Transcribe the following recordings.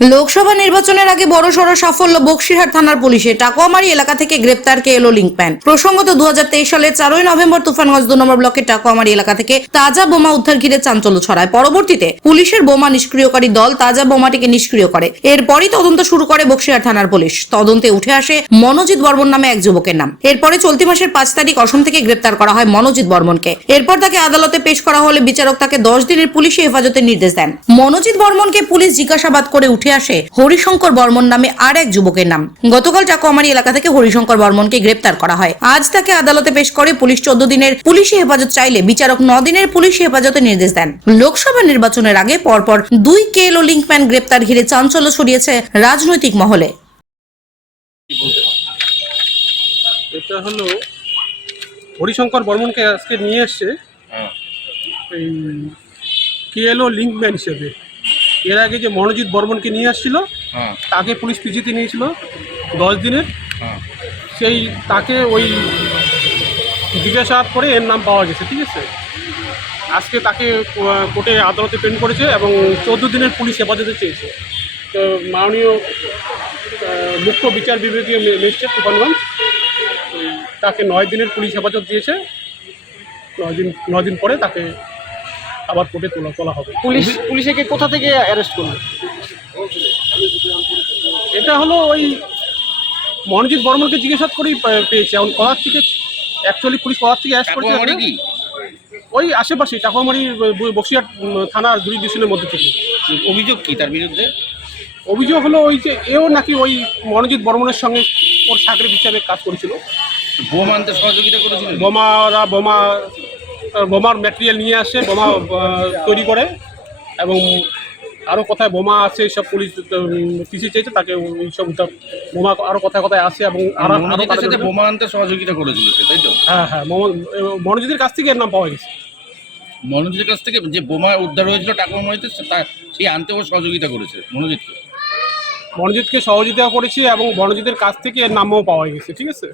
লোকসভা নির্বাচনের আগে বড়সড় সাফল্য বক্সিরহাট থানার পুলিশে। টাকুয়ামারি এলাকা থেকে গ্রেপ্তার কেএলও লিঙ্কম্যান। প্রসঙ্গত 2023 সালের 4 নভেম্বর তুফানগঞ্জ 2 নম্বর ব্লকের টাকুয়ামারি এলাকা থেকে তাজা বোমা উদ্ধার ঘিরে চাঞ্চল্য ছড়ায়। পরবর্তীতে পুলিশের বোমা নিষ্ক্রিয়কারী দল তাজা বোমাটিকে নিষ্ক্রিয় করে। এরপরই তদন্ত শুরু করে বক্সিরহাট থানার পুলিশ। তদন্তে উঠে আসে মনোজিৎ বর্মন নামে এক যুবকের নাম। এরপরে চলতি মাসের 5 তারিখ অসম থেকে গ্রেপ্তার করা হয় মনোজিৎ বর্মনকে। এরপর তাকে আদালতে পেশ করা হলে বিচারক তাকে 10 দিনের পুলিশি হেফাজতের নির্দেশ দেন। মনোজিৎ বর্মনকে পুলিশ জিজ্ঞাসাবাদ করে উঠে আসে হরিশঙ্কর বর্মন নামে আর এক যুবকের নাম। গতকাল টাকুয়ামারি এলাকা থেকে হরিশঙ্কর বর্মনকে গ্রেপ্তার করা হয়। আজ তাকে আদালতে পেশ করে পুলিশ 14 দিনের পুলিশি হেফাজত চাইলে বিচারক 9 দিনের পুলিশি হেফাজতের নির্দেশ দেন। লোকসভা নির্বাচনের আগে পরপর 2 কেএলও লিঙ্কম্যান গ্রেপ্তার ঘিরে চাঞ্চল্য ছড়িয়েছে রাজনৈতিক মহলে। এটা হলো হরিশঙ্কর বর্মনকে আজকে নিয়ে এসছে এই কেএলও লিঙ্কম্যান হিসেবে। এর আগে যে মনোজিৎ বর্মনকে নিয়ে আসছিল তাকে পুলিশ পিছিয়ে নিয়েছিল 10 দিনের। সেই তাকে ওই জিজ্ঞাসাবাদ করে এর নাম পাওয়া গেছে, ঠিক আছে। আজকে তাকে কোর্টে আদালতে প্রেরণ করেছে এবং 14 দিনের পুলিশ হেফাজতে চেয়েছে। তো মাননীয় মুখ্য বিচার বিভাগীয় ম্যাজিস্ট্রেট তুফানগঞ্জ তাকে 9 দিনের পুলিশ হেফাজত দিয়েছে। 9 দিন পরে তাকে আবার কোর্টে তোলা হবে। পুলিশকে কোথা থেকে অ্যারেস্ট করলো? এটা হলো ওই মনোজিৎ বর্মনকে জিজ্ঞাসাবাদ করেই পেয়েছে। এখন কলার থেকে অ্যাকচুয়ালি পুলিশ কলার থেকে অ্যারেস্ট করেছে ওই আশেপাশে টাকুয়ামারি বক্সিরহাট থানার জুরিডিকশনের মধ্যে থেকে। অভিযোগ কি তার বিরুদ্ধে? অভিযোগ হলো ওই যে এও নাকি ওই মনোজিৎ বর্মনের সঙ্গে ওর সাগরের হিসাবে কাজ করেছিল, বোমা আনতে সহযোগিতা করেছিল। বোমার ম্যাটেরিয়াল নিয়ে আসে, বোমা তৈরি করে এবং আরও কোথায় বোমা আছে সব পুলিশ পিছিয়ে চেয়েছে তাকে ওই সব বোমা আরও কোথায় কোথায় আছে এবং বোমা আনতে সহযোগিতা করেছিল, তাই তো? হ্যাঁ, মনোজিতের কাছ থেকে এর নাম পাওয়া গেছে। মনোজিতের কাছ থেকে যে বোমা উদ্ধার হয়েছিল টাকুয়ামারিতে সেই আনতেও সহযোগিতা করেছে মনোজিৎকে সহযোগিতা করেছে এবং মনোজিতের কাছ থেকে এর নামও পাওয়া গেছে, ঠিক আছে।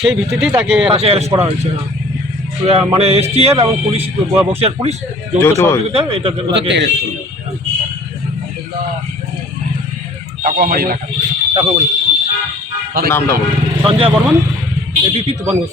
সেই ভিত্তিতেই তাকে অ্যারেস্ট করা হয়েছে। মানে এসটিএফ এবং পুলিশ, বক্সিরহাট পুলিশ যৌথ সহযোগিতা এটা অ্যারেস্ট করলো। টাকুয়ামারি এলাকা। নামটা বলুন। সঞ্জয় বর্মন, এবিপি তুফানগঞ্জ।